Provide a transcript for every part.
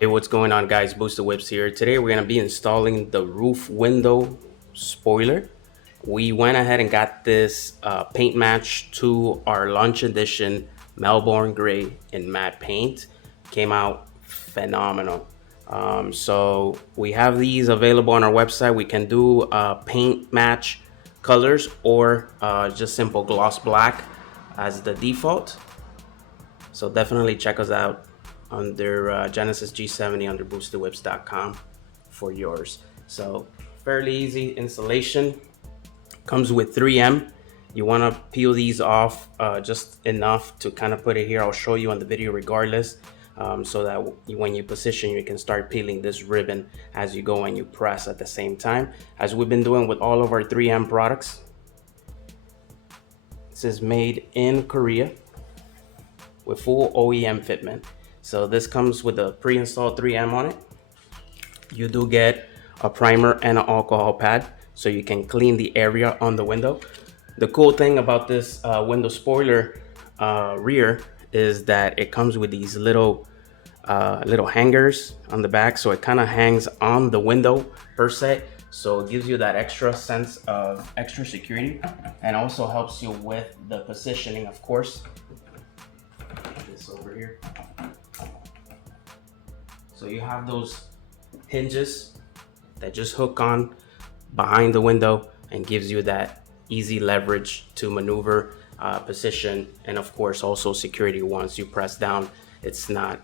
Hey, what's going on, guys? Booster Whips here. Today we're going to be installing the roof window spoiler. We went ahead and got this paint match to our lunch edition Melbourne Gray in matte paint. Came out phenomenal. So we have these available on our website. We can do paint match colors or just simple gloss black as the default. So definitely check us out under Genesis G70 under boosterwhips.com for yours. So fairly easy installation. Comes with 3M. You want to peel these off just enough to kind of put it here. I'll show you on the video regardless, so that when you position, you can start peeling this ribbon as you go and you press at the same time, as we've been doing with all of our 3M products. This is made in Korea with full OEM fitment. So this comes with a pre-installed 3M on it. You do get a primer and an alcohol pad so you can clean the area on the window. The cool thing about this window spoiler rear is that it comes with these little hangers on the back, so it kind of hangs on the window per se, so it gives you that extra sense of extra security, and also helps you with the positioning, of course. This over here, so you have those hinges that just hook on behind the window and gives you that easy leverage to maneuver, position, and of course also security. Once you press down, it's not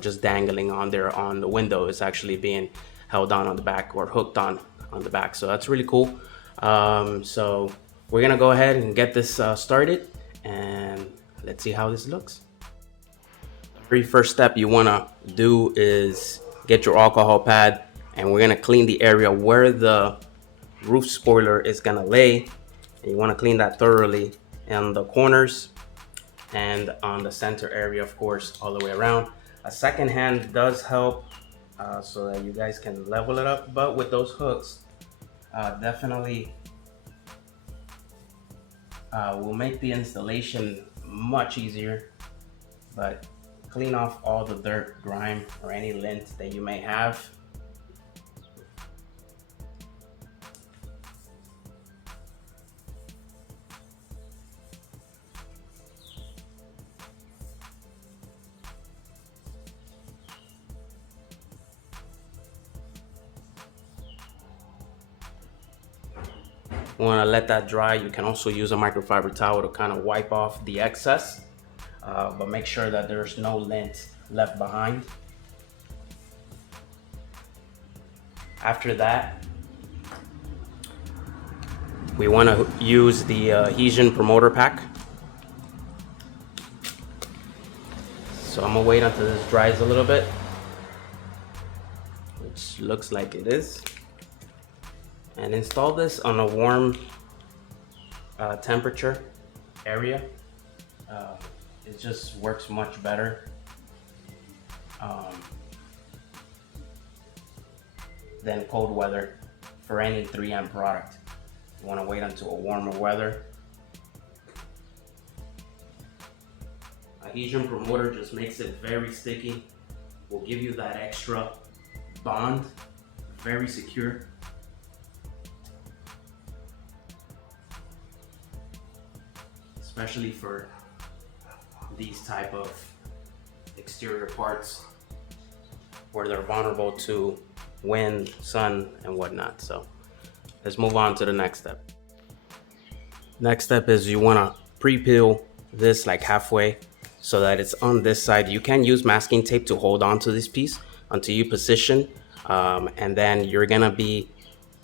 just dangling on there on the window. It's actually being held on the back or hooked on the back, so that's really cool. So we're gonna go ahead and get this started, and let's see how this looks. The very first step you want to do is get your alcohol pad, and we're going to clean the area where the roof spoiler is going to lay. And you want to clean that thoroughly in the corners and on the center area, of course, all the way around. A second hand does help, so that you guys can level it up, but with those hooks, definitely will make the installation much easier. But clean off all the dirt, grime, or any lint that you may have. You want to let that dry. You can also use a microfiber towel to kind of wipe off the excess, but make sure that there's no lint left behind. After that, we want to use the adhesion promoter pack. So I'm gonna wait until this dries a little bit, which looks like it is, and install this on a warm temperature area. It just works much better than cold weather for any 3M product. You want to wait until a warmer weather. Adhesion promoter just makes it very sticky, will give you that extra bond, very secure. Especially for these type of exterior parts where they're vulnerable to wind, sun, and whatnot. So let's move on to the next step. Next step is you want to pre-peel this like halfway so that it's on this side. You can use masking tape to hold on to this piece until you position, and then you're gonna be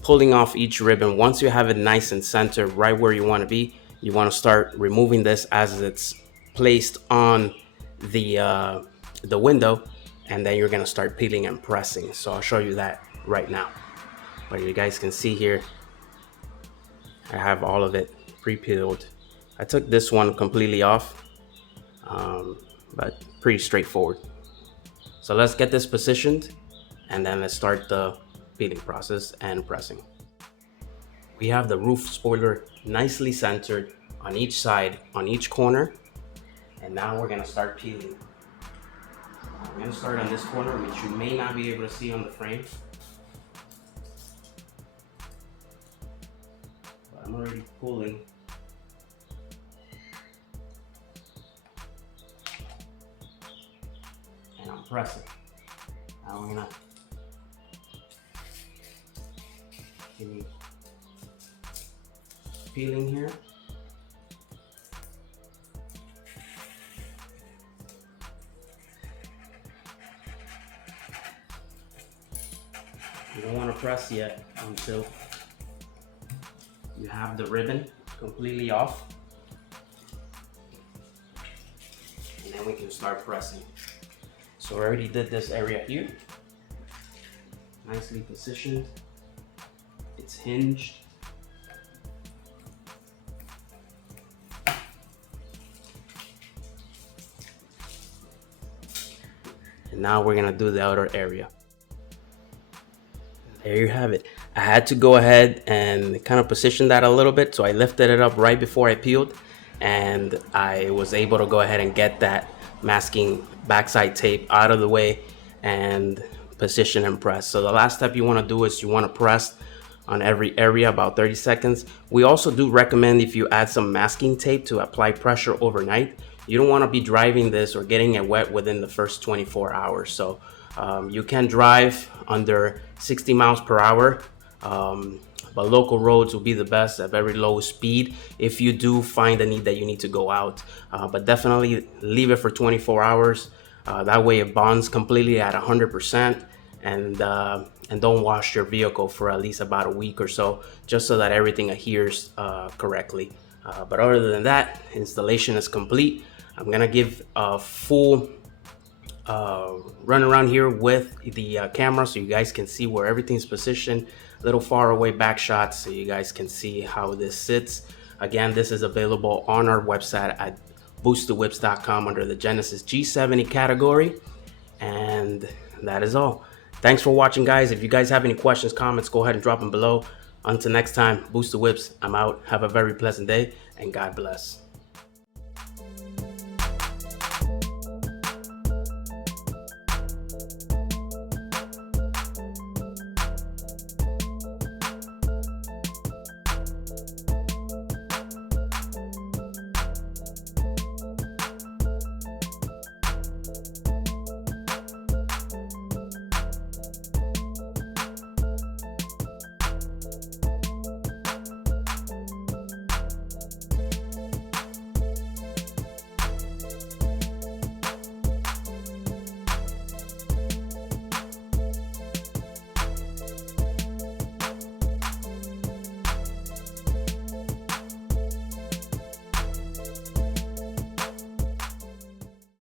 pulling off each ribbon. Once you have it nice and centered right where you want to be, you want to start removing this as it's placed on the window, and then you're gonna start peeling and pressing. So I'll show you that right now. But you guys can see here, I have all of it pre-peeled. I took this one completely off, but pretty straightforward. So let's get this positioned, and then let's start the peeling process and pressing. We have the roof spoiler nicely centered on each side, on each corner, and now we're gonna start peeling. I'm gonna start on this corner, which you may not be able to see on the frame. But I'm already pulling. And I'm pressing. Now I'm gonna give me peeling here. You don't want to press yet until you have the ribbon completely off. And then we can start pressing. So I already did this area here. Nicely positioned. It's hinged. And now we're gonna do the outer area. There you have it. I had to go ahead and kind of position that a little bit, so I lifted it up right before I peeled, and I was able to go ahead and get that masking backside tape out of the way and position and press. So the last step you want to do is you want to press on every area about 30 seconds. We also do recommend, if you add some masking tape, to apply pressure overnight. You don't want to be driving this or getting it wet within the first 24 hours. So you can drive under 60 miles per hour, but local roads will be the best at very low speed if you do find the need that you need to go out. But definitely leave it for 24 hours. That way it bonds completely at 100%, and don't wash your vehicle for at least about a week or so, just so that everything adheres correctly. But other than that, installation is complete. I'm gonna give a full run around here with the camera so you guys can see where everything's positioned. Little far away back shots so you guys can see how this sits. Again, this is available on our website at boostedwhips.com under the Genesis G70 category. And that is all. Thanks for watching, guys. If you guys have any questions, comments, go ahead and drop them below. Until next time, Boosted Whips, I'm out. Have a very pleasant day, and God bless.